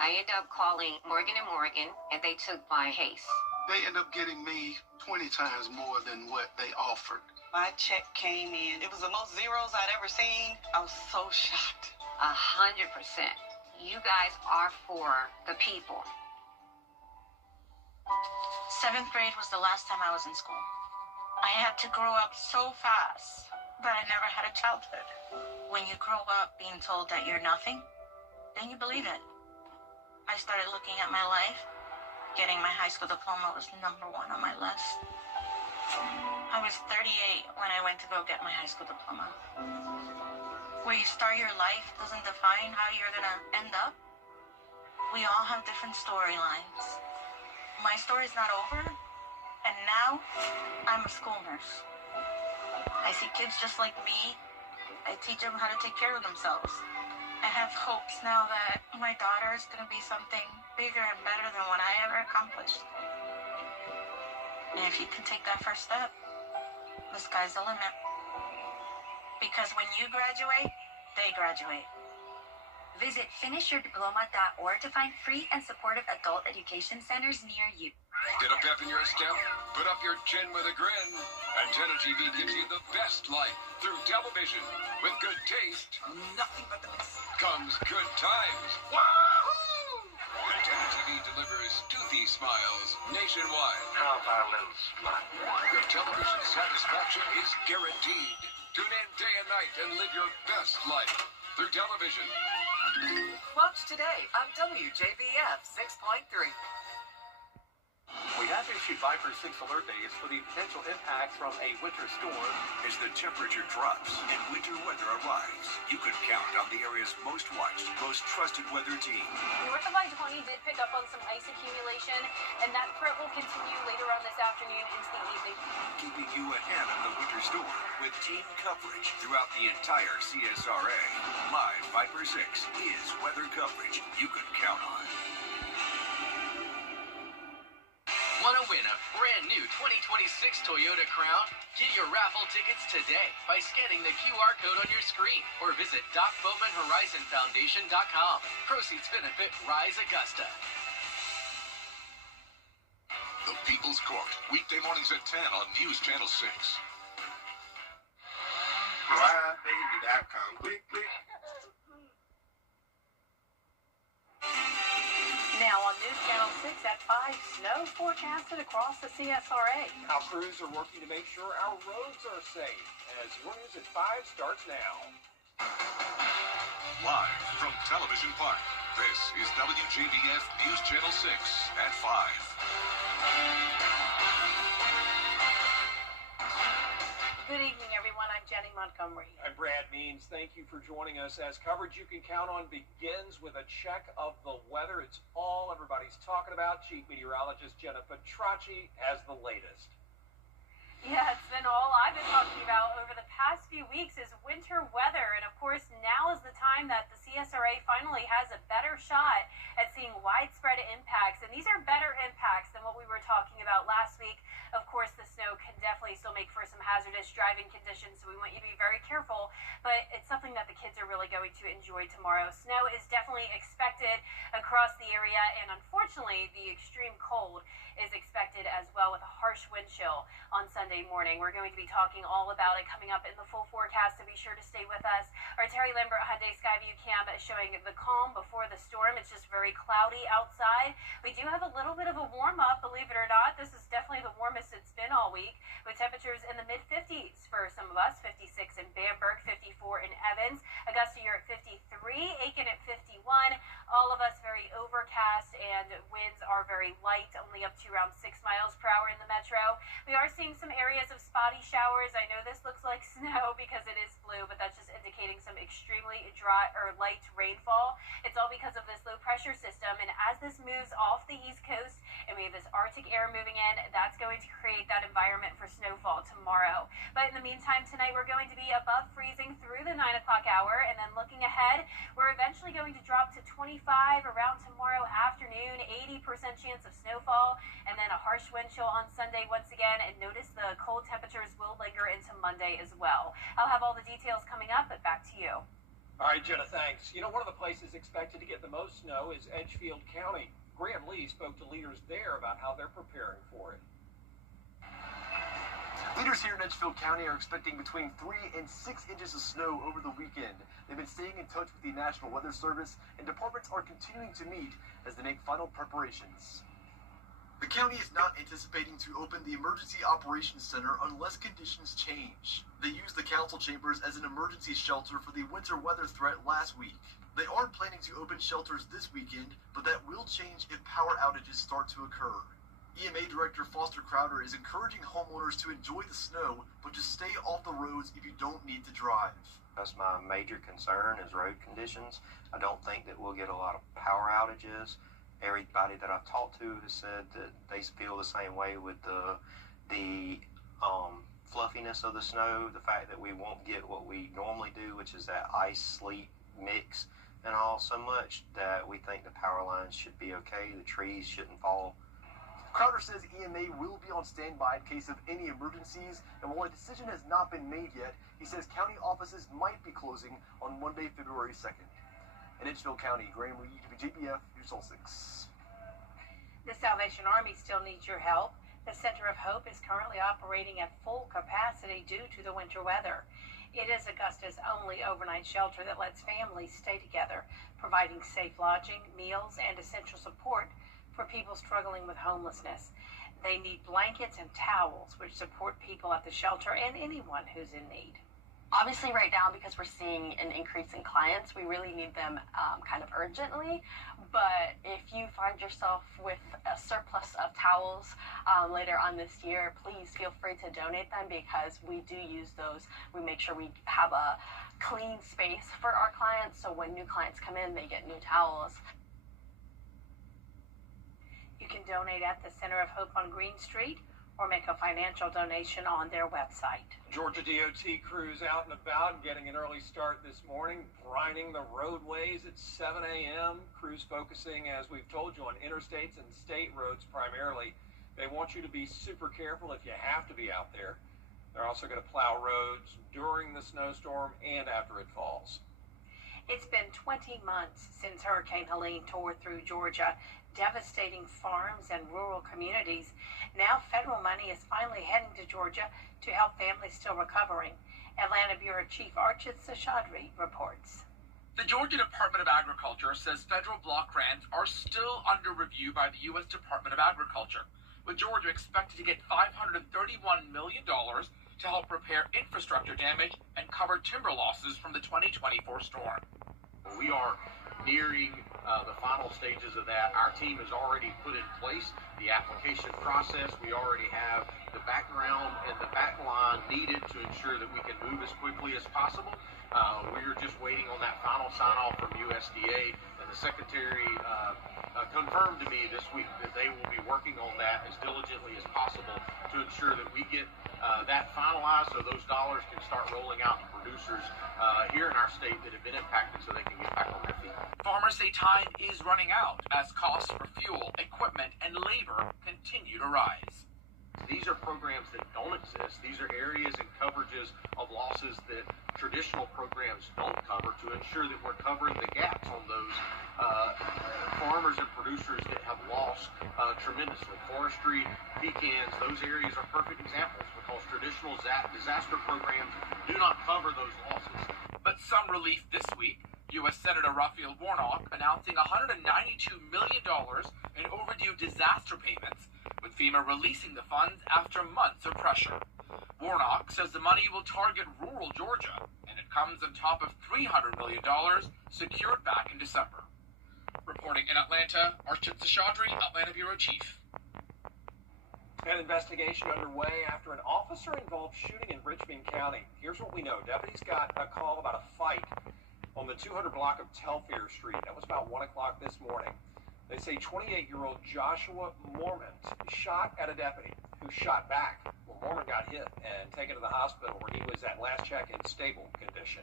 I ended up calling Morgan & Morgan, and they took my case. They ended up getting me 20 times more than what they offered. My check came in. It was the most zeros I'd ever seen. I was so shocked. 100%. You guys are for the people. 7th grade was the last time I was in school. I had to grow up so fast, but I never had a childhood. When you grow up being told that you're nothing, then you believe it. I started looking at my life. Getting my high school diploma was number 1 on my list. I was 38 when I went to go get my high school diploma. Where you start your life doesn't define how you're gonna end up. We all have different storylines. My story's not over, and now I'm a school nurse. I see kids just like me. I teach them how to take care of themselves. I have hopes now that my daughter is going to be something bigger and better than what I ever accomplished. And if you can take that first step, the sky's the limit. Because when you graduate, they graduate. Visit finishyourdiploma.org to find free and supportive adult education centers near you. Get a pep in your step, put up your chin with a grin. Antenna TV gives you the best life through television. With good taste, Nothing but the best. comes good times. Wahoo! Antenna TV delivers toothy smiles nationwide. How about a little smile? Your television satisfaction is guaranteed. Tune in day and night and live your best life through television. Watch today on WJBF 6.3. We have issued Viper 6 alert days for the potential impact from a winter storm. As the temperature drops and winter weather arrives, you can count on the area's most watched, most trusted weather team. North of I-20 did pick up on some ice accumulation, and that threat will continue later on this afternoon into the evening. Keeping you ahead of the winter storm with team coverage throughout the entire CSRA. Live Viper 6 is weather coverage you can count on. Want to win a brand new 2026 Toyota Crown? Get your raffle tickets today by scanning the QR code on your screen or visit DocBowmanHorizonFoundation.com. Proceeds benefit Rise Augusta. The People's Court, weekday mornings at 10 on News Channel 6. WJBF.com. Click, click. Now on News Channel 6 at 5, snow forecasted across the CSRA. Our crews are working to make sure our roads are safe. As your news at 5 starts now. Live from Television Park, this is WJBF News Channel 6 at 5. Good evening, everyone. I'm Jenny Montgomery. I'm Brad Means. Thank you for joining us as coverage you can count on begins with a check of the weather. It's all everybody's talking about. Chief Meteorologist Jenna Petracci has the latest. Yeah, it's been all I've been talking about over the past few weeks is winter weather. And of course, now is the time that the CSRA finally has a better shot at seeing widespread impacts. And these are better impacts than what we were talking about last week. Of course, the snow can definitely still make for some hazardous driving conditions, so we want you to be very careful. But it's something that the kids are really going to enjoy tomorrow. Snow is definitely expected across the area, and unfortunately, the extreme cold is expected as well with a harsh wind chill on Sunday morning. We're going to be talking all about it coming up in the full forecast, so be sure to stay with us. Our Terry Lambert Hyundai Skyview Cam is showing the calm before the storm. It's just very cloudy outside. We do have a little bit of a warm-up, believe it or not. This is definitely the warmest it's been all week, with temperatures in the mid-50s for some of us. 56 in Bamberg, 54 in Evans. Augusta, you're at 53. Aiken at 51. All of us very overcast, and winds are very light, only up to around 6 miles per hour in the metro. We are seeing some areas of spotty showers. I know this looks like snow because it is blue, but that's just indicating some extremely dry or light rainfall. It's all because of this low pressure system, and as this moves off the east coast and we have this Arctic air moving in, that's going to create that environment for snowfall tomorrow. But in the meantime, tonight we're going to be above freezing through the 9 o'clock hour, and then looking ahead, we're eventually going to drop to 25 around tomorrow afternoon, 80% chance of snowfall, and then a harsh wind chill on Sunday once again. And notice the cold temperatures will linger into Monday as well. I'll have all the details coming up, but back to you. All right, Jenna, thanks. You know, one of the places expected to get the most snow is Edgefield County. Graham Lee spoke to leaders there about how they're preparing for it. Leaders here in Edgefield County are expecting between 3 and 6 inches of snow over the weekend. They've been staying in touch with the National Weather Service, and departments are continuing to meet as they make final preparations. The county is not anticipating to open the Emergency Operations Center unless conditions change. They used the council chambers as an emergency shelter for the winter weather threat last week. They aren't planning to open shelters this weekend, but that will change if power outages start to occur. EMA Director Foster Crowder is encouraging homeowners to enjoy the snow, but just stay off the roads if you don't need to drive. That's my major concern is road conditions. I don't think that we'll get a lot of power outages. Everybody that I've talked to has said that they feel the same way with the fluffiness of the snow, the fact that we won't get what we normally do, which is that ice-sleet mix and all, so much that we think the power lines should be okay, the trees shouldn't fall. Crowder says EMA will be on standby in case of any emergencies, and while a decision has not been made yet, he says county offices might be closing on Monday, February 2nd. In Edgefield County, Graham Lee, WJBF, News All 6. The Salvation Army still needs your help. The Center of Hope is currently operating at full capacity due to the winter weather. It is Augusta's only overnight shelter that lets families stay together, providing safe lodging, meals, and essential support for people struggling with homelessness. They need blankets and towels, which support people at the shelter and anyone who's in need. Obviously right now, because we're seeing an increase in clients, we really need them kind of urgently. But if you find yourself with a surplus of towels later on this year, please feel free to donate them, because we do use those. We make sure we have a clean space for our clients, so when new clients come in, they get new towels. You can donate at the Center of Hope on Green Street or make a financial donation on their website. Georgia DOT crews out and about, getting an early start this morning, brining the roadways at 7 a.m. Crews focusing, as we've told you, on interstates and state roads primarily. They want you to be super careful if you have to be out there. They're also going to plow roads during the snowstorm and after it falls. It's been 20 months since Hurricane Helene tore through Georgia, devastating farms and rural communities. Now federal money is finally heading to Georgia to help families still recovering. Atlanta Bureau Chief Archit Seshadri reports. The Georgia Department of Agriculture says federal block grants are still under review by the U.S. Department of Agriculture, with Georgia expected to get $531 million to help repair infrastructure damage and cover timber losses from the 2024 storm. We are nearing the final stages of that. Our team has already put in place the application process. We already have the background and the backline needed to ensure that we can move as quickly as possible. We're just waiting on that final sign-off from USDA, and the Secretary confirmed to me this week that they will be working on that as diligently as possible to ensure that we get that finalized so those dollars can start rolling out to producers here in our state that have been impacted so they can get back on their feet. Farmers say time is running out as costs for fuel, equipment, and labor continue to rise. These are programs that don't exist. These are areas and coverages of losses that traditional programs don't cover to ensure that we're covering the gaps on those farmers and producers that have lost tremendously. Forestry, pecans, those areas are perfect examples because traditional disaster programs do not cover those losses. But some relief this week. U.S. Senator Raphael Warnock announcing $192 million in overdue disaster payments, with FEMA releasing the funds after months of pressure. Warnock says the money will target rural Georgia, and it comes on top of $300 million secured back in December. Reporting in Atlanta, Archit Seshadri, Atlanta Bureau Chief. An investigation underway after an officer-involved shooting in Richmond County. Here's what we know. Deputies got a call about a fight on the 200 block of Telfair Street. That was about 1 o'clock this morning. They say 28-year-old Joshua Mormont shot at a deputy who shot back. Well, Mormont got hit and taken to the hospital where he was at last check in stable condition.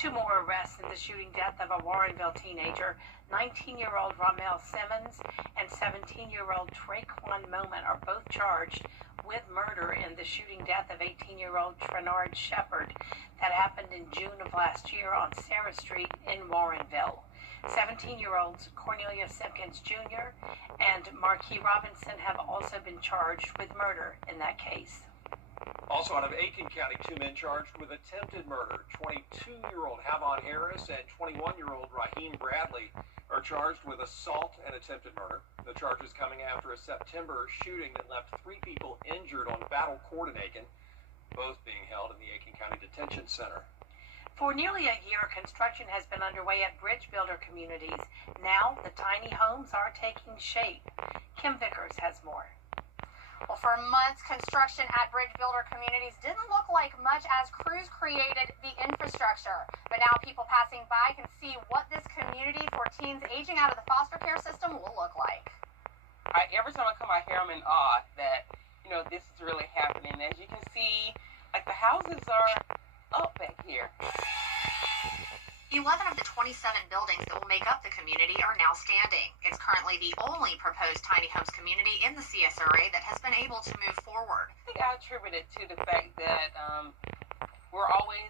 Two more arrests in the shooting death of a Warrenville teenager. 19-year-old Ramel Simmons and 17-year-old Traquan Moment are both charged with murder in the shooting death of 18-year-old Trenard Shepard that happened in June of last year on Sarah Street in Warrenville. 17-year-olds Cornelia Simpkins Jr. and Marquis Robinson have also been charged with murder in that case. Also out of Aiken County, 2 men charged with attempted murder. 22-year-old Havon Harris and 21-year-old Raheem Bradley are charged with assault and attempted murder. The charges coming after a September shooting that left 3 people injured on Battle Court in Aiken, both being held in the Aiken County Detention Center. For nearly a year, construction has been underway at bridge builder communities. Now, the tiny homes are taking shape. Kim Vickers has more. Well, for months, construction at bridge builder communities didn't look like much as crews created the infrastructure. But now people passing by can see what this community for teens aging out of the foster care system will look like. Every time I come out here, I'm in awe that, this is really happening. As you can see, like the houses are up back here. 11 of the 27 buildings that will make up the community are now standing. It's currently the only proposed tiny homes community in the CSRA that has been able to move forward. I think I attribute it to the fact that we're always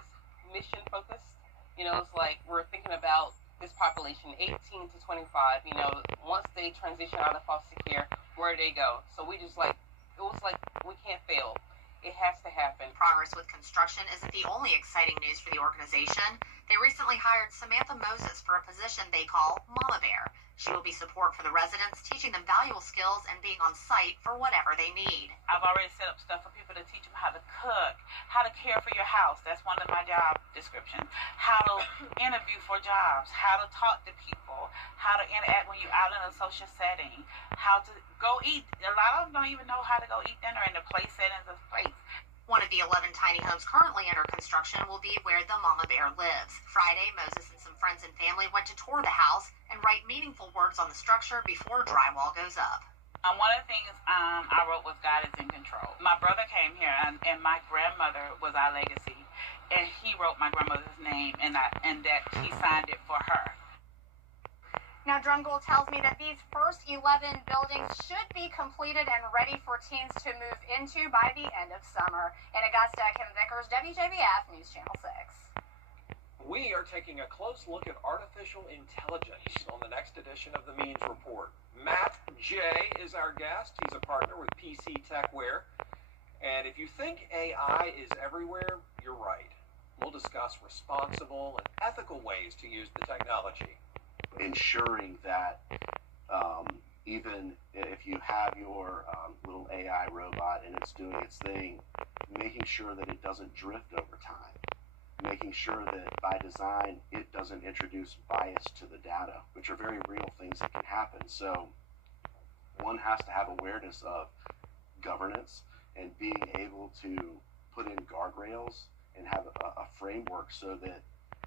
mission focused. It's like we're thinking about this population, 18 to 25. Once they transition out of foster care, where do they go? So it was like we can't fail. It has to happen. Progress with construction isn't the only exciting news for the organization. They recently hired Samantha Moses for a position they call Mama Bear. She will be support for the residents, teaching them valuable skills and being on site for whatever they need. I've already set up stuff for people to teach them how to cook, how to care for your house. That's one of my job descriptions. How to interview for jobs, how to talk to people, how to interact when you're out in a social setting, how to go eat. A lot of them don't even know how to go eat dinner in the place settings of place. One of the 11 tiny homes currently under construction will be where the Mama Bear lives. Friday, Moses and some friends and family went to tour the house and write meaningful words on the structure before drywall goes up. One of the things I wrote was God is in control. My brother came here, and my grandmother was our legacy, and he wrote my grandmother's name, and that he signed it for her. Now, Drumgold tells me that these first 11 buildings should be completed and ready for teens to move into by the end of summer. In Augusta, Kim Vickers, WJBF News Channel 6. We are taking a close look at artificial intelligence on the next edition of the Means Report. Matt J. is our guest. He's a partner with PC Techware. And if you think AI is everywhere, you're right. We'll discuss responsible and ethical ways to use the technology. Ensuring that even if you have your little AI robot and it's doing its thing, making sure that it doesn't drift over time, making sure that by design it doesn't introduce bias to the data, which are very real things that can happen. So one has to have awareness of governance and being able to put in guardrails and have a framework so that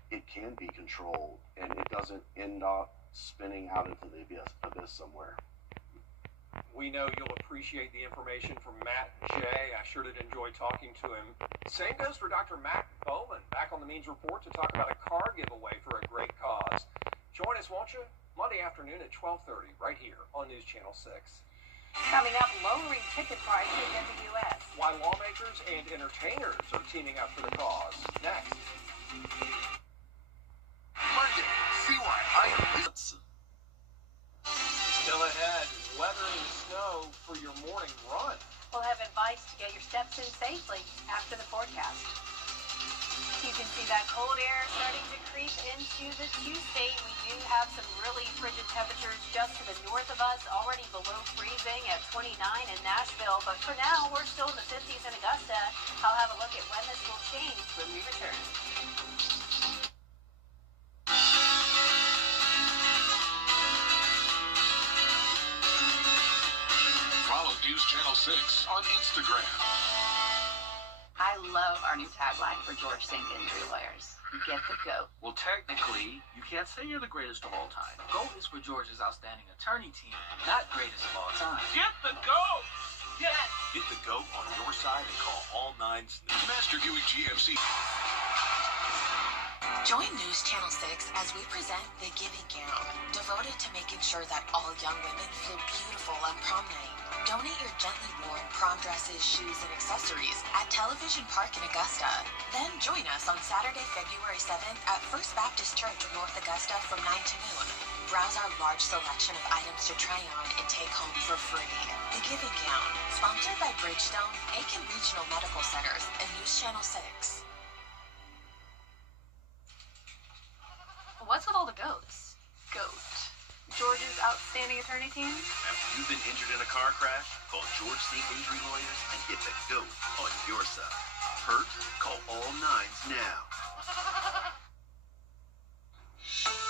it can be controlled and it doesn't end up spinning out into the abyss somewhere. We know you'll appreciate the information from Matt J. I sure did enjoy talking to him. Same goes for Dr. Mac Bowman, back on the Means Report to talk about a car giveaway for a great cause. Join us, won't you? Monday afternoon at 12:30, right here on News Channel 6. Coming up, lowering ticket prices in the U.S. Why lawmakers and entertainers are teaming up for the cause. Next. Monday, see why I am Still ahead, weather and snow for your morning run. We'll have advice to get your steps in safely after the forecast. You can see that cold air starting to creep into the Q-state. We do have some really frigid temperatures just to the north of us, already below freezing at 29 in Nashville. But for now, we're still in the 50s in Augusta. I'll have a look at when this will change when we return. Follow News Channel 6 on Instagram. I love our new tagline for George Sink Injury Lawyers. Get the GOAT. Well, technically, you can't say you're the greatest of all time. GOAT is for George's outstanding attorney team, not greatest of all time. Get the GOAT! Yes! Get the GOAT on your side and call all 9 Master Buick GMC. Join News Channel 6 as we present The Giving Gown, devoted to making sure that all young women feel beautiful on prom night. Donate your gently worn prom dresses, shoes, and accessories at Television Park in Augusta. Then join us on Saturday, February 7th at First Baptist Church, North Augusta from 9 to noon. Browse our large selection of items to try on and take home for free. The Giving Gown, sponsored by Bridgestone, Aiken Regional Medical Centers, and News Channel 6. What's with all the goats? Goat. George's outstanding attorney team? After you've been injured in a car crash, call George St. Injury Lawyers and get the GOAT on your side. Hurt? Call all nines now.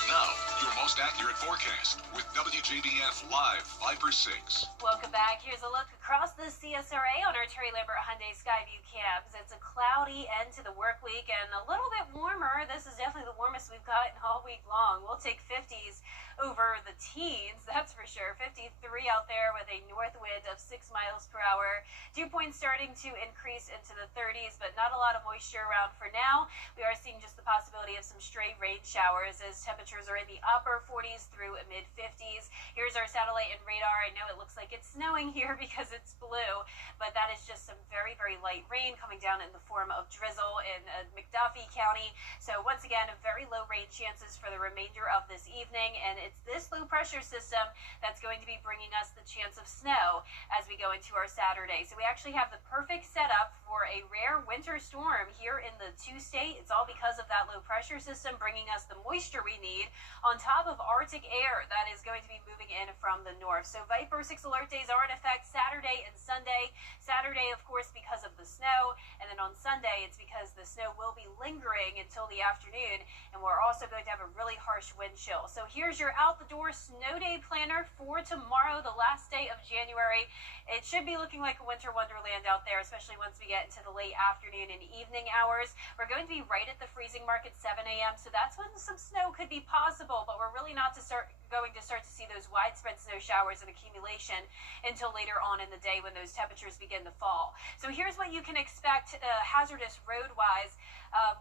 Now, your most accurate forecast with WJBF Live Viper 6. Welcome back. Here's a look across the CSRA on our Terry Lambert Hyundai Skyview cams. It's a cloudy end to the work week and a little bit warmer. This is definitely the warmest we've gotten all week long. We'll take 50s over the teens, that's for sure. 53 out there with a north wind of 6 miles per hour. Dew points starting to increase into the 30s, but not a lot of moisture around for now. We are seeing just the possibility of some stray rain showers as temperatures are in the upper 40s through mid 50s. Here's our satellite and radar. I know it looks like it's snowing here because it's blue, but that is just some very, very light rain coming down in the form of drizzle in McDuffie County. So once again, very low rain chances for the remainder of this evening, and it's this low pressure system that's going to be bringing us the chance of snow as we go into our Saturday. So we actually have the perfect setup for a rare winter storm here in the two-state. It's all because of that low pressure system bringing us the moisture we need on top of Arctic air that is going to be moving in from the north. So Viper 6 alert days are in effect Saturday and Sunday. Saturday, of course, because of the snow, and then on Sunday, it's because the snow will be lingering until the afternoon, and we're also going to have a really harsh wind chill. So here's your out-the-door snow day planner for tomorrow, the last day of January. It should be looking like a winter wonderland out there, especially once we get into the late afternoon and evening hours. We're going to be right at the freezing mark at 7 a.m., so that's when some snow could be possible, but we're really not going to start to see those widespread snow showers and accumulation until later on in the day when those temperatures begin to fall. So here's what you can expect hazardous road-wise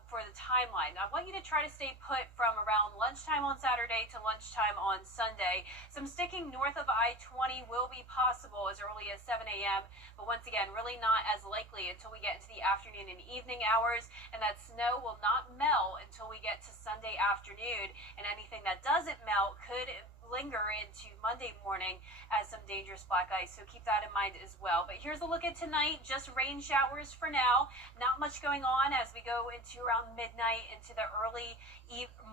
for the timeline. I want you to try to stay put from around lunchtime on Saturday to lunchtime on Sunday. Some sticking north of I-20 will be possible as early as 7 a.m., but once again, really not as likely until we get into the afternoon and evening hours, and that snow will not melt until we get to Sunday afternoon, and anything that doesn't melt could linger into Monday morning as some dangerous black ice, so keep that in mind as well. But here's a look at tonight, just rain showers for now. Not much going on as we go into around midnight into the early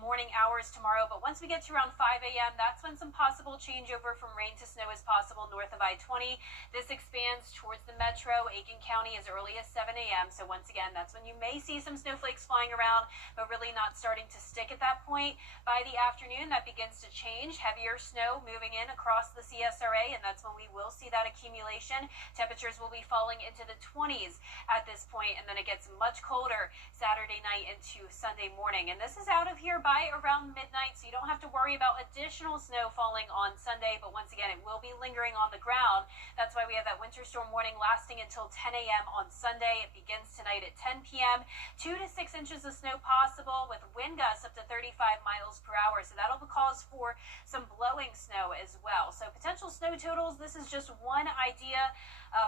morning hours tomorrow, but once we get to around 5 a.m., that's when some possible changeover from rain to snow is possible north of I-20. This expands towards the metro, Aiken County, as early as 7 a.m., so once again, that's when you may see some snowflakes flying around, but really not starting to stick at that point. By the afternoon, that begins to change. Heavier snow moving in across the CSRA, and that's when we will see that accumulation. Temperatures will be falling into the 20s at this point, and then it gets much colder Saturday night into Sunday morning. And this is out of here by around midnight, so you don't have to worry about additional snow falling on Sunday, but once again, it will be lingering on the ground. That's why we have that winter storm warning lasting until 10 a.m. on Sunday. It begins tonight at 10 p.m. 2 to 6 inches of snow possible with wind gusts up to 35 miles per hour, so that'll cause for some blowing snow as well. So potential snow totals, this is just one idea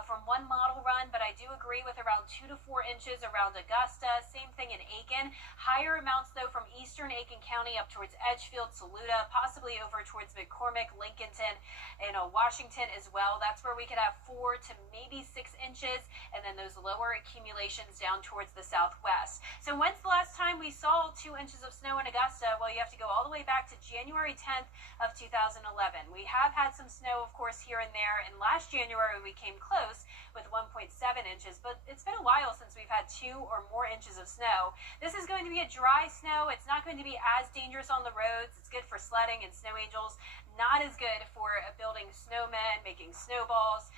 from one model run, but I do agree with around 2 to 4 inches around Augusta. Same thing in Aiken. Higher amounts, though, from eastern Aiken County up towards Edgefield, Saluda, possibly over towards McCormick, Lincolnton, and Washington as well. That's where we could have 4 to maybe 6 inches, and then those lower accumulations down towards the southwest. So when's the last time we saw 2 inches of snow in Augusta? Well, you have to go all the way back to January 10th of 2011. We have had some snow, of course, here and there, and last January we came close with 1.7 inches, but it's been a while since we've had 2 or more inches of snow. This is going to be a dry snow. It's not going to be as dangerous on the roads. It's good for sledding and snow angels, not as good for building snowmen, making snowballs,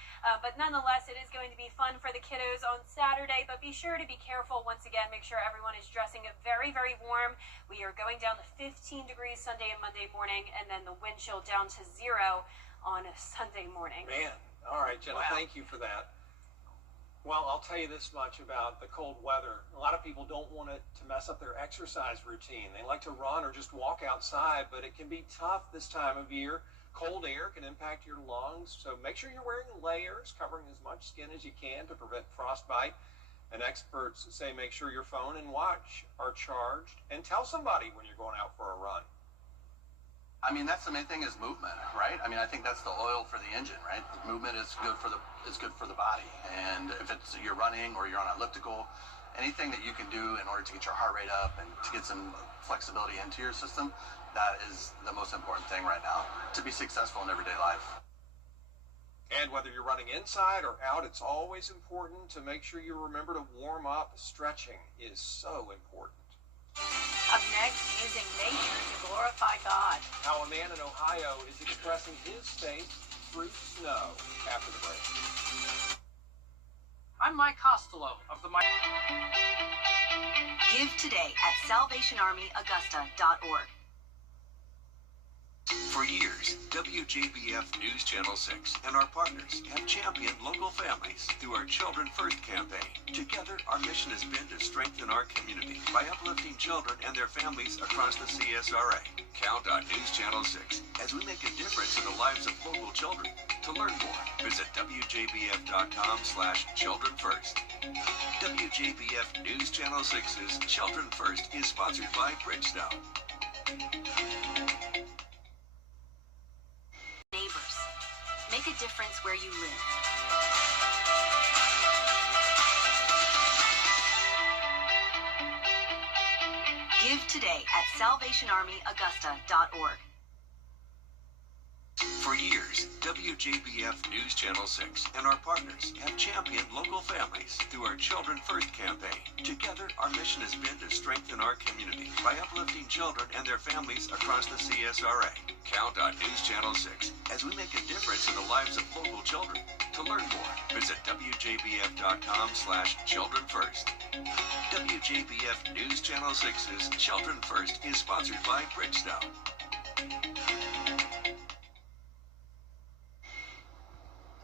but nonetheless, it is going to be fun for the kiddos on Saturday, but be sure to be careful. Once again, make sure everyone is dressing very, very warm. We are going down to 15 degrees Sunday and Monday morning, and then the wind chill down to 0 on a Sunday morning. Man. All right, Jenna, thank you for that. Well, I'll tell you this much about the cold weather. A lot of people don't want it to mess up their exercise routine. They like to run or just walk outside, but it can be tough this time of year. Cold air can impact your lungs, so make sure you're wearing layers, covering as much skin as you can to prevent frostbite. And experts say make sure your phone and watch are charged, and tell somebody when you're going out for a run. I mean, that's the main thing is movement, right? I mean, I think that's the oil for the engine, right? Movement is good for the body. And if it's you're running or you're on elliptical, anything that you can do in order to get your heart rate up and to get some flexibility into your system, that is the most important thing right now to be successful in everyday life. And whether you're running inside or out, it's always important to make sure you remember to warm up. Stretching is so important. Up next, using nature to glorify God. How a man in Ohio is expressing his faith through snow. After the break. I'm Mike Costello of the Give today at SalvationArmyAugusta.org. For years, WJBF News Channel 6 and our partners have championed local families through our Children First campaign. Together, our mission has been to strengthen our community by uplifting children and their families across the CSRA. Count on News Channel 6 as we make a difference in the lives of local children. To learn more, visit WJBF.com/childrenfirst. WJBF News Channel 6's Children First is sponsored by Bridgestone. Neighbors. Make a difference where you live. Give today at SalvationArmyAugusta.org. For years, WJBF News Channel 6 and our partners have championed local families through our Children First campaign. Together, our mission has been to strengthen our community by uplifting children and their families across the CSRA. Count on News Channel 6 as we make a difference in the lives of local children. To learn more, visit WJBF.com/childrenfirst. WJBF News Channel 6's Children First is sponsored by Bridgestone.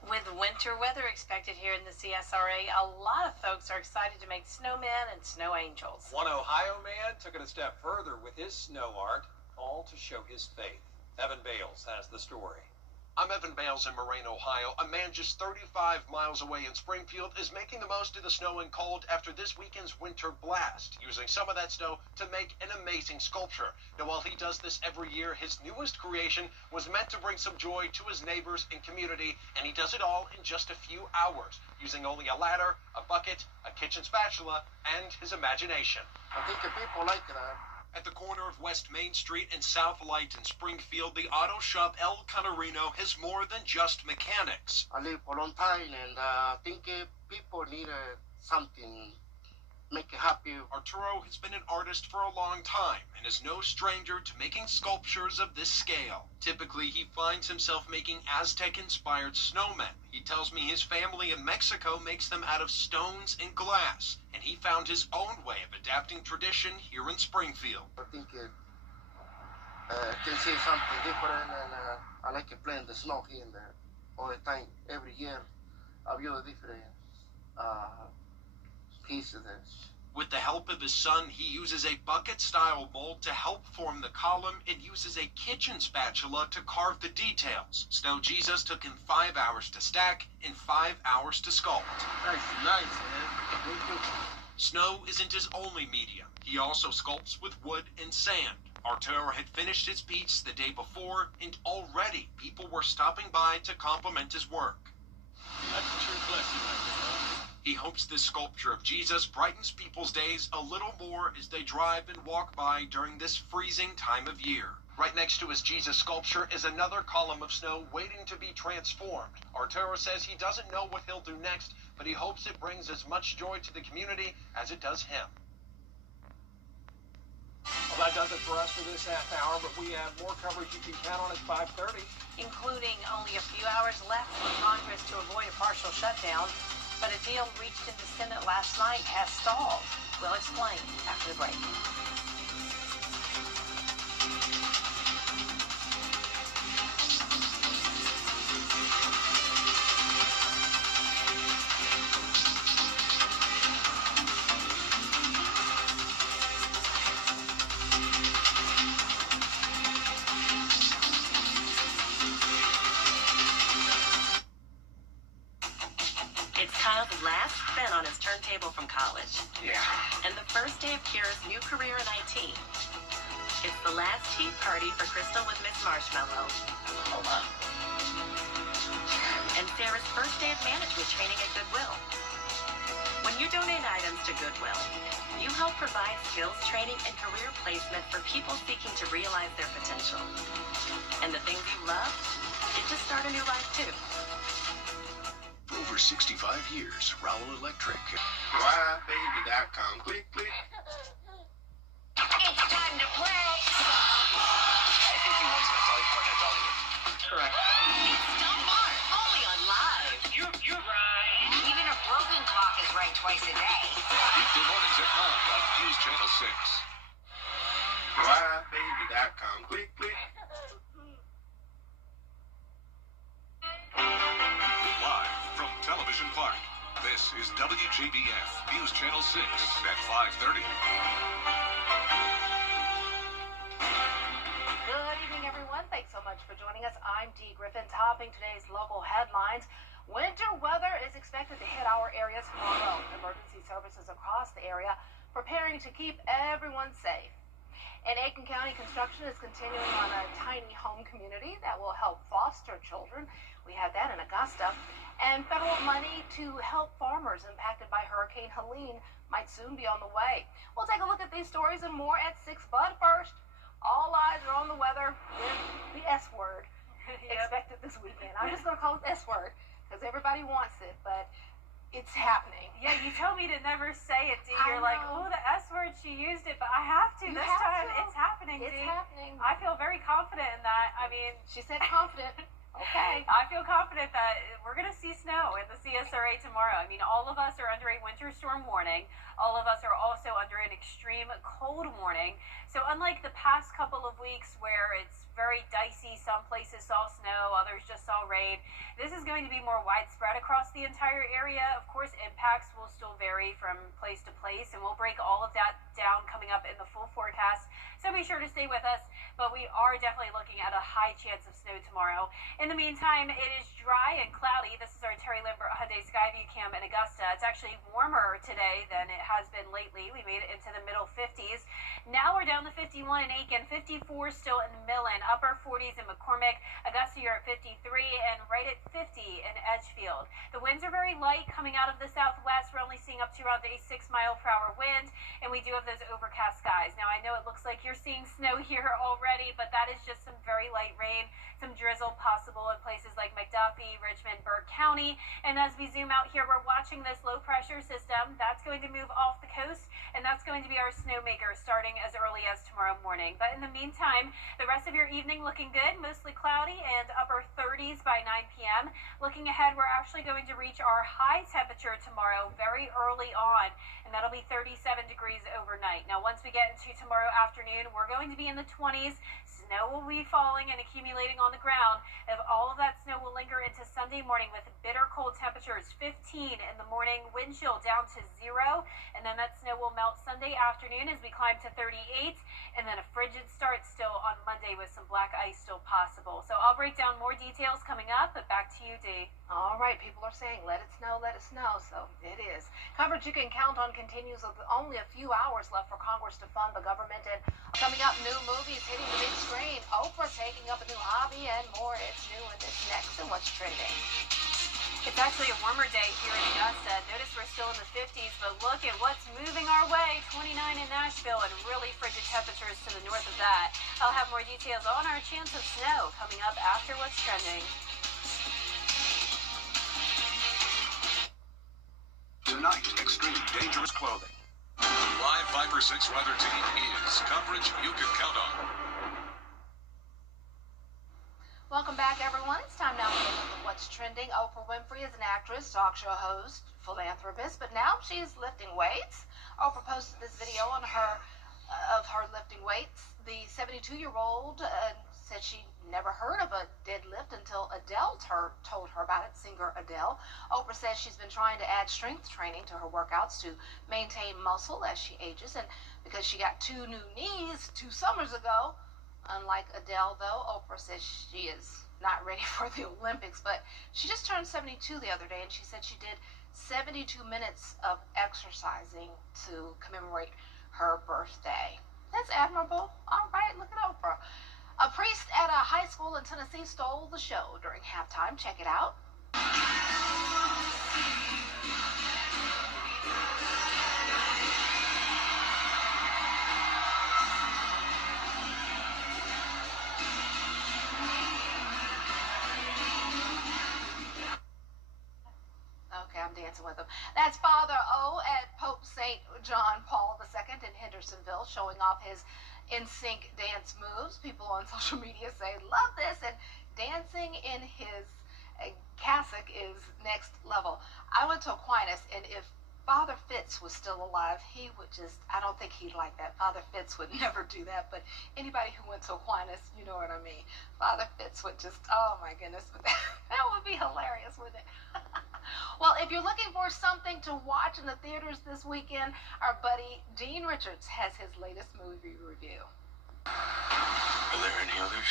With winter weather expected here in the CSRA, a lot of folks are excited to make snowmen and snow angels. One Ohio man took it a step further with his snow art, all to show his faith. Evan Bales has the story. I'm Evan Bales in Moraine, Ohio. A man just 35 miles away in Springfield is making the most of the snow and cold after this weekend's winter blast, using some of that snow to make an amazing sculpture. Now, while he does this every year, his newest creation was meant to bring some joy to his neighbors and community, and he does it all in just a few hours, using only a ladder, a bucket, a kitchen spatula, and his imagination. I think the people like that. At the corner of West Main Street and South Light in Springfield, the auto shop El Canarino has more than just mechanics. I live for a long time, and I think people need something make it happy. Arturo has been an artist for a long time and is no stranger to making sculptures of this scale. Typically, he finds himself making Aztec-inspired snowmen. He tells me his family in Mexico makes them out of stones and glass, and he found his own way of adapting tradition here in Springfield. I think can see something different, and I like playing the snow here and there all the time. Every year, I view a different piece of this. With the help of his son, he uses a bucket-style mold to help form the column and uses a kitchen spatula to carve the details. Snow Jesus took him 5 hours to stack and 5 hours to sculpt. Nice, man. Snow isn't his only medium. He also sculpts with wood and sand. Arturo had finished his piece the day before, and already people were stopping by to compliment his work. That's a true blessing, He hopes this sculpture of Jesus brightens people's days a little more as they drive and walk by during this freezing time of year. Right next to his Jesus sculpture is another column of snow waiting to be transformed. Arturo says he doesn't know what he'll do next, but he hopes it brings as much joy to the community as it does him. Well, that does it for us for this half hour, but we have more coverage you can count on at 5:30. Including only a few hours left for Congress to avoid a partial shutdown. But a deal reached in the Senate last night has stalled. We'll explain after the break. Kyle's last spin on his turntable from college. Yeah. And the first day of Kira's new career in IT. It's the last tea party for Crystal with Miss Marshmallow. Hold on. And Sarah's first day of management training at Goodwill. When you donate items to Goodwill, you help provide skills training and career placement for people seeking to realize their potential. And the things you love, get to start a new life too. Over 65 years, Rowell Electric. Why, baby, that come quickly. It's time to play. I think he wants to tell you for that's Hollywood. Correct. It's still Mark, only on Live. You're right. Even a broken clock is right twice a day. Weekday mornings at 9 on News Channel 6. Why, baby, that come quickly. Live from Television Park, this is WJBF News Channel 6 at 5:30. Good evening, everyone. Thanks so much for joining us. I'm Dee Griffin, topping today's local headlines. Winter weather is expected to hit our area tomorrow. Emergency services across the area preparing to keep everyone safe. In Aiken County, construction is continuing on a tiny home community that will help foster children. We had that in Augusta. And federal money to help farmers impacted by Hurricane Helene might soon be on the way. We'll take a look at these stories and more at 6. But first, all eyes are on the weather with the S word expected this weekend. I'm just going to call it S word because everybody wants it, but it's happening. Yeah, you told me to never say it, Dee. I You're like, know. oh, the S word, she used it, but I have to. You This have time, to. it's happening, It's Dee. happening. I feel very confident in that. I mean, She said confident. Okay. I feel confident that we're going to see snow in the CSRA tomorrow. I mean, all of us are under a winter storm warning. All of us are also under an extreme cold warning. So unlike the past couple of weeks where it's very dicey, some places saw snow, others just saw rain, this is going to be more widespread across the entire area. Of course, impacts will still vary from place to place, and we'll break all of that down coming up in the full forecast. So be sure to stay with us, but we are definitely looking at a high chance of snow tomorrow. In the meantime, it is dry and cloudy. This is our Terry Lambert Hyundai Skyview Cam in Augusta. It's actually warmer today than it has been lately. We made it into the middle 50s. Now we're down to 51 in Aiken, 54 still in Millen, upper 40s in McCormick. Augusta, you're at 53, and right at 50 in Edgefield. The winds are very light coming out of the southwest. We're only seeing up to around a 6-mile-per-hour wind, and we do have those overcast skies. Now, I know it looks like you're seeing snow here already, but that is just some very light rain, some drizzle possible in places like McDuffie, Richmond, Burke County. And as we zoom out here, we're watching this low pressure system. That's going to move off the coast, and that's going to be our snowmaker starting as early as tomorrow morning. But in the meantime, the rest of your evening looking good, mostly cloudy and upper 30s by 9 p.m. Looking ahead, we're actually going to reach our high temperature tomorrow very early on, and that'll be 37 degrees overnight. Now, once we get into tomorrow afternoon, we're going to be in the 20s. Snow will be falling and accumulating on the ground. If all of that snow will linger into Sunday morning with bitter cold temperatures, 15 in the morning, wind chill down to 0, and then that snow will melt Sunday afternoon as we climb to 38, and then a frigid start still on Monday with some black ice still possible. So I'll break down more details coming up, but back to you, Dee. All right, people are saying, let it snow, so it is. Coverage you can count on continues with only a few hours left for Congress to fund the government. And coming up, new movies hitting the big screen, Oprah taking up a new hobby, and more. It's new and it's next and what's trending. It's actually a warmer day here in Augusta. Notice we're still in the 50s, but look at what's moving our way. 29 in Nashville and really frigid temperatures to the north of that. I'll have more details on our chance of snow coming up after what's trending. Tonight, extreme dangerous clothing. The live 5/6 weather team is coverage you can count on. Welcome back, everyone. It's time now for a look at what's trending. Oprah Winfrey is an actress, talk show host, philanthropist, but now she's lifting weights. Oprah posted this video on of her lifting weights. The 72-year-old said she never heard of a deadlift until Adele told her about it, singer Adele. Oprah says she's been trying to add strength training to her workouts to maintain muscle as she ages, and because she got 2 new knees 2 summers ago. Unlike Adele, though, Oprah says she is not ready for the Olympics, but she just turned 72 the other day, and she said she did 72 minutes of exercising to commemorate her birthday. That's admirable. All right, look at Oprah. A priest at a high school in Tennessee stole the show during halftime. Check it out. Okay, I'm dancing with him. That's Father O at Pope St. John Paul II in Hendersonville, showing off his in-sync dance moves. People on social media say, love this, and dancing in his cassock is next level. I went to Aquinas, and if Father Fitz was still alive, he would just, I don't think he'd like that. Father Fitz would never do that, but anybody who went to Aquinas, you know what I mean. Father Fitz would just, oh my goodness, that would be hilarious, wouldn't it? Well, if you're looking for something to watch in the theaters this weekend, our buddy Dean Richards has his latest movie review. Are there any others?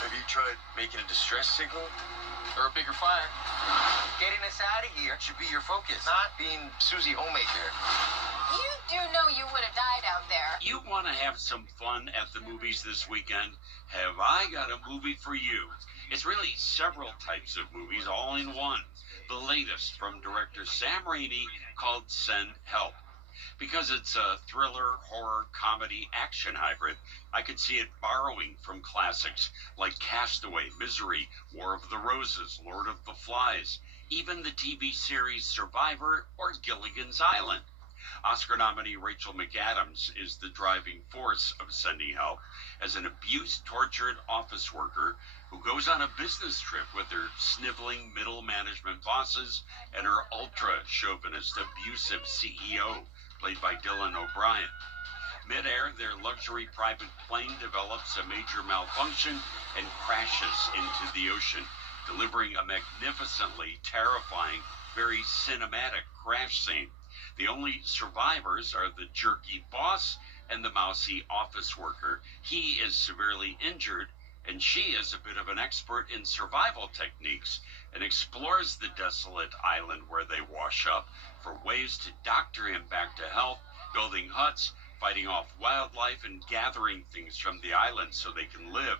Have you tried making a distress signal? Or a bigger fire? Getting us out of here should be your focus, not being Susie Homemaker. You do know you would have died out there. You want to have some fun at the movies this weekend? Have I got a movie for you? It's really several types of movies all in one. The latest from director Sam Raimi called Send Help. Because it's a thriller, horror, comedy, action hybrid, I could see it borrowing from classics like Castaway, Misery, War of the Roses, Lord of the Flies, even the TV series Survivor or Gilligan's Island. Oscar nominee Rachel McAdams is the driving force of Sending Help as an abused, tortured office worker who goes on a business trip with her sniveling middle management bosses and her ultra-chauvinist, abusive CEO, played by Dylan O'Brien. Mid-air, their luxury private plane develops a major malfunction and crashes into the ocean, delivering a magnificently terrifying, very cinematic crash scene. The only survivors are the jerky boss and the mousy office worker. He is severely injured, and she is a bit of an expert in survival techniques and explores the desolate island where they wash up for ways to doctor him back to health, building huts, fighting off wildlife, and gathering things from the island so they can live.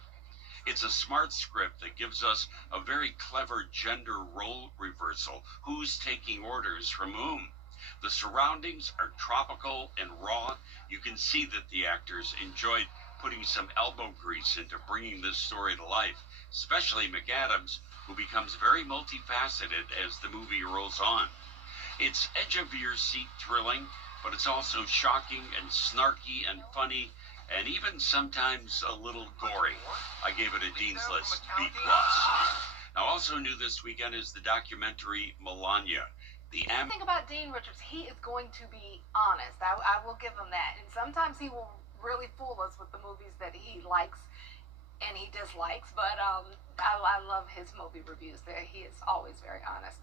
It's a smart script that gives us a very clever gender role reversal. Who's taking orders from whom? The surroundings are tropical and raw. You can see that the actors enjoyed putting some elbow grease into bringing this story to life, especially McAdams, who becomes very multifaceted as the movie rolls on. It's edge-of-your-seat thrilling, but it's also shocking and snarky and funny, and even sometimes a little gory. I gave it a Dean's List B+. Now, also new this weekend is the documentary Melania. The thing about Dean Richards, he is going to be honest. I will give him that. And sometimes he will really fool us with the movies that he likes and he dislikes, but I love his movie reviews there. He is always very honest.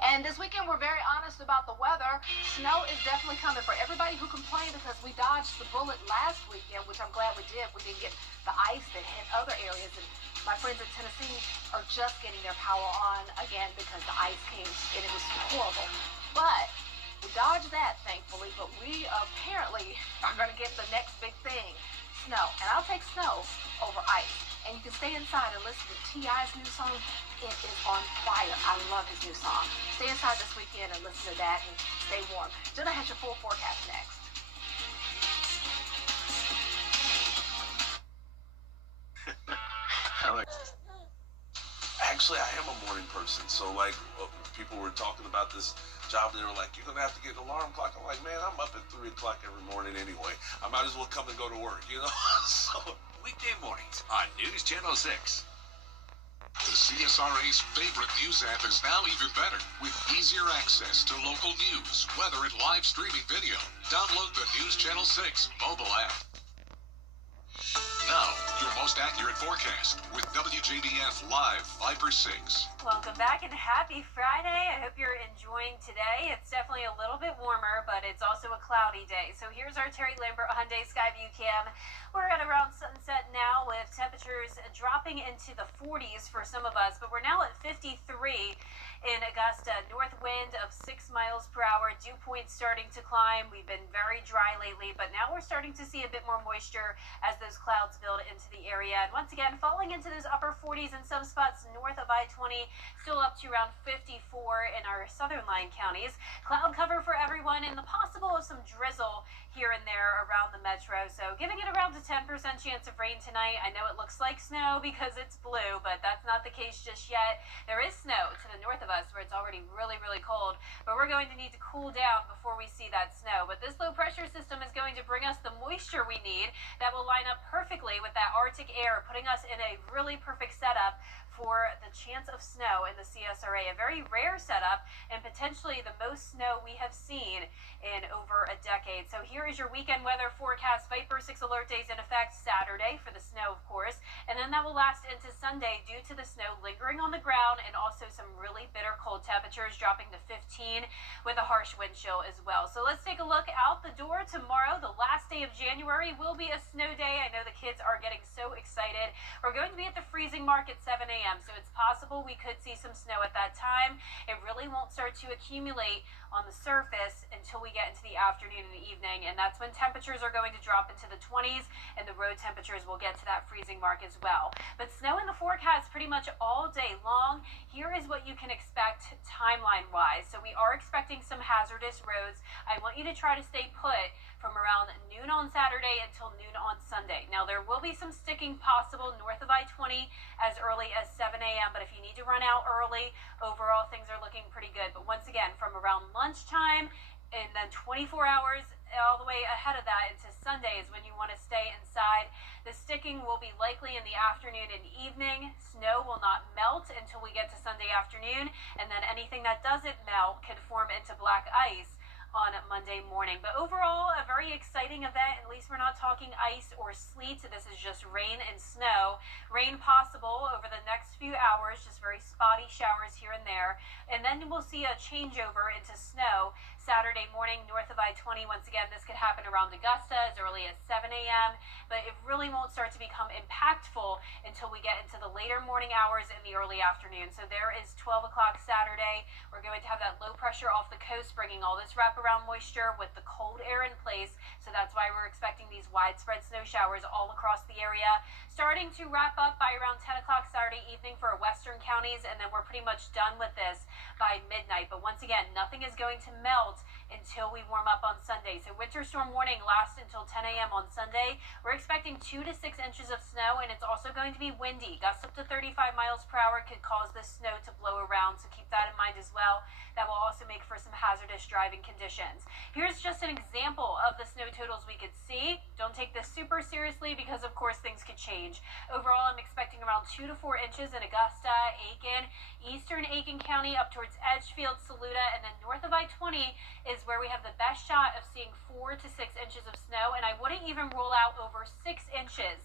And this weekend we're very honest about the weather. Snow is definitely coming for everybody who complained because we dodged the bullet last weekend, which I'm glad we did. We didn't get the ice that hit other areas, and my friends in Tennessee are just getting their power on again because the ice came and it was horrible. But we dodged that, thankfully, but we apparently are going to get the next big thing, snow. And I'll take snow over ice. And you can stay inside and listen to T.I.'s new song. It is on fire. I love his new song. Stay inside this weekend and listen to that and stay warm. Jenna has your full forecast next. Actually, I am a morning person. So, like, people were talking about this job, and they were like, you're going to have to get an alarm clock. I'm like, man, I'm up at 3 o'clock every morning anyway. I might as well come and go to work, you know? So, weekday mornings on News Channel 6. The CSRA's favorite news app is now even better with easier access to local news, weather, and live streaming video. Download the News Channel 6 mobile app. Now, your most accurate forecast with WJBF Live Viper 6. Welcome back and happy Friday. I hope you're enjoying today. It's definitely a little bit warmer, but it's also a cloudy day. So here's our Terry Lambert Hyundai Skyview Cam. We're at around sunset now with temperatures dropping into the 40s for some of us, but we're now at 53 in Augusta. North wind of 6 miles per hour. Dew point starting to climb. We've been very dry lately, but now we're starting to see a bit more moisture as those clouds build into the area. And once again, falling into those upper 40s in some spots north of I-20, still up to around 54 in our southern line counties. Cloud cover for everyone and the possible of some drizzle here and there around the metro. So giving it around a 10% chance of rain tonight. I know it looks like snow because it's blue, but that's not the case just yet. There is snow to the north of us where it's already really, really cold, but we're going to need to cool down before we see that snow. But this low pressure system is going to bring us the moisture we need that will line up perfectly with that Arctic air, putting us in a really perfect setup for the chance of snow in the CSRA. A very rare setup and potentially the most snow we have seen in over a decade. So here is your weekend weather forecast. Viper 6 alert days in effect Saturday for the snow, of course, and then that will last into Sunday due to the snow lingering on the ground and also some really bitter cold temperatures dropping to 15 with a harsh wind chill as well. So let's take a look out the door tomorrow. The last day of January will be a snow day. I know the kids are getting so excited. We're going to be at the freezing mark at 7 a.m. So it's possible we could see some snow at that time. It really won't start to accumulate on the surface until we get into the afternoon and the evening, and that's when temperatures are going to drop into the 20s and the road temperatures will get to that freezing mark as well. But snow in the forecast pretty much all day long. Here is what you can expect timeline-wise. So we are expecting some hazardous roads. I want you to try to stay put from around noon on Saturday until noon on Sunday. Now, there will be some sticking possible north of I-20 as early as 7 a.m., but if you need to run out early, overall things are looking pretty good. But once again, from around lunchtime and then 24 hours all the way ahead of that into Sunday is when you want to stay inside. The sticking will be likely in the afternoon and evening. Snow will not melt until we get to Sunday afternoon, and then anything that doesn't melt can form into black ice on Monday morning. But overall, a very exciting event. At least we're not talking ice or sleet. This is just rain and snow. Rain possible over the next few hours, just very spotty showers here and there. And then we'll see a changeover into snow Saturday morning north of I-20. Once again, this could happen around Augusta as early as 7 a.m., but it really won't start to become impactful until we get into the later morning hours in the early afternoon. So there is 12 o'clock Saturday. We're going to have that low pressure off the coast, bringing all this wraparound moisture with the cold air in place. So that's why we're expecting these widespread snow showers all across the area, starting to wrap up by around 10 o'clock Saturday evening for our western counties, and then we're pretty much done with this by midnight. But once again, nothing is going to melt until we warm up on Sunday. So winter storm warning lasts until 10 a.m. on Sunday. We're expecting 2 to 6 inches of snow, and it's also going to be windy. Gusts up to 35 miles per hour could cause the snow to blow around, so keep that in mind as well. That will also make for some hazardous driving conditions. Here's just an example of the snow totals we could see. Don't take this super seriously because, of course, things could change. Overall, I'm expecting around 2 to 4 inches in Augusta, Aiken, eastern Aiken County, up towards Edgefield, Saluda, and then north of I-20 is where we have the best shot of seeing 4 to 6 inches of snow, and I wouldn't even rule out over 6 inches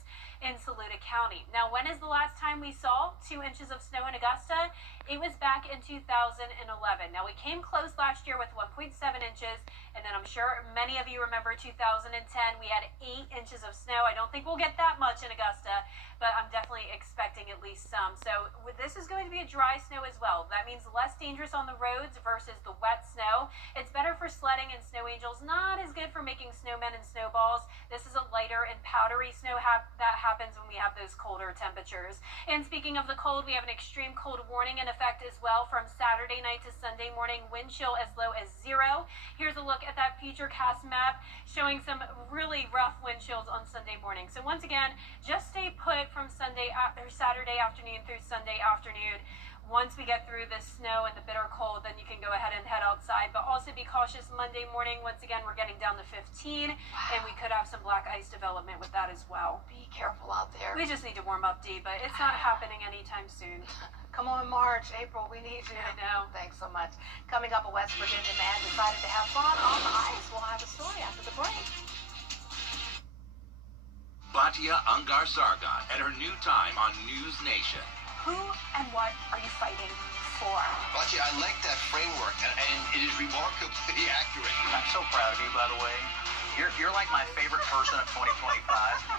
in Saluda County. Now, when is the last time we saw 2 inches of snow in Augusta? It was back in 2011. Now, we came close last year with 1.7 inches, and then I'm sure many of you remember 2010, we had 8 inches of snow. I don't think we'll get that much in Augusta, but I'm definitely expecting at least some. So this is going to be a dry snow as well. That means less dangerous on the roads versus the wet snow. It's better for sledding and snow angels, not as good for making snowmen and snowballs. This is a lighter and powdery snow that happens when we have those colder temperatures. And speaking of the cold, we have an extreme cold warning in effect as well from Saturday night to Sunday morning. Wind chill as low as 0. Here's a look at that futurecast map showing some really rough wind chills on Sunday morning. So once again, just stay put from Saturday afternoon through Sunday afternoon. Once we get through the snow and the bitter cold, then you can go ahead and head outside. But also be cautious Monday morning. Once again, we're getting down to 15, and we could have some black ice development with that as well. Be careful out there. We just need to warm up, Dee, but it's not happening anytime soon. Come on, March, April, we need you. I know. Thanks so much. Coming up, a West Virginia man decided to have fun on the ice. We'll have a story after the break. Batia Ungar Sargon at her new time on News Nation. Who and what are you fighting for? Batia, I like that framework, and it is remarkably accurate. I'm so proud of you, by the way. You're like my favorite person of 2025.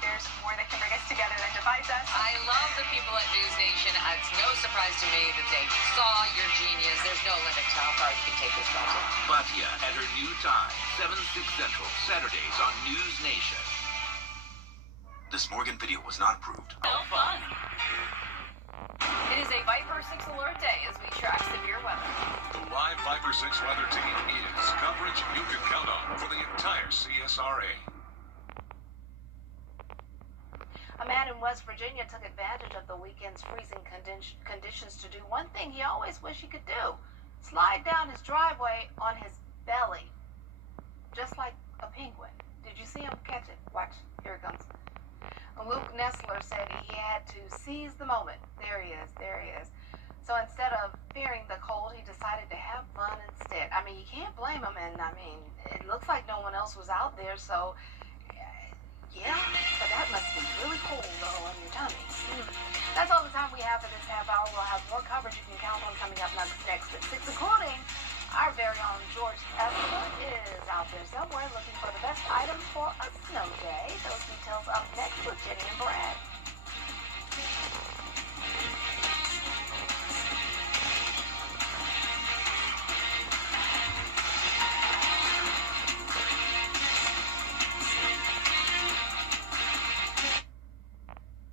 There's more that can bring us together than divides us. I love the people at News Nation. It's no surprise to me that they saw your genius. There's no limit to how far you can take this project. Batya at her new time, 7, 6 Central, Saturdays on News Nation. This Morgan video was not approved. So fun. It is a Viper 6 alert day as we track severe weather. The live Viper 6 weather team is coverage you can count on for the entire CSRA. A man in West Virginia took advantage of the weekend's freezing conditions to do one thing he always wished he could do. Slide down his driveway on his belly. Just like a penguin. Did you see him catch it? Watch. Here it comes. Luke Nestler said he had to seize the moment. There he is. There he is. So instead of fearing the cold, he decided to have fun instead. I mean, you can't blame him. And, I mean, it looks like no one else was out there. So, yeah. But that must be really cold, though, on your tummy. That's all the time we have for this half hour. We'll have more coverage you can count on coming up next at 6, including our very own George Esper is out there somewhere looking for the best items for a snow day. Those details up next with Jenny and Brad.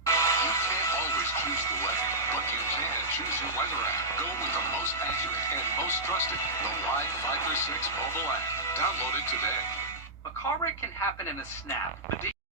You can't always choose the weather, but you can choose your weather app. Go with the most accurate and most trusted, the Live Viper 6 mobile app. Download it today. A car wreck can happen in a snap. The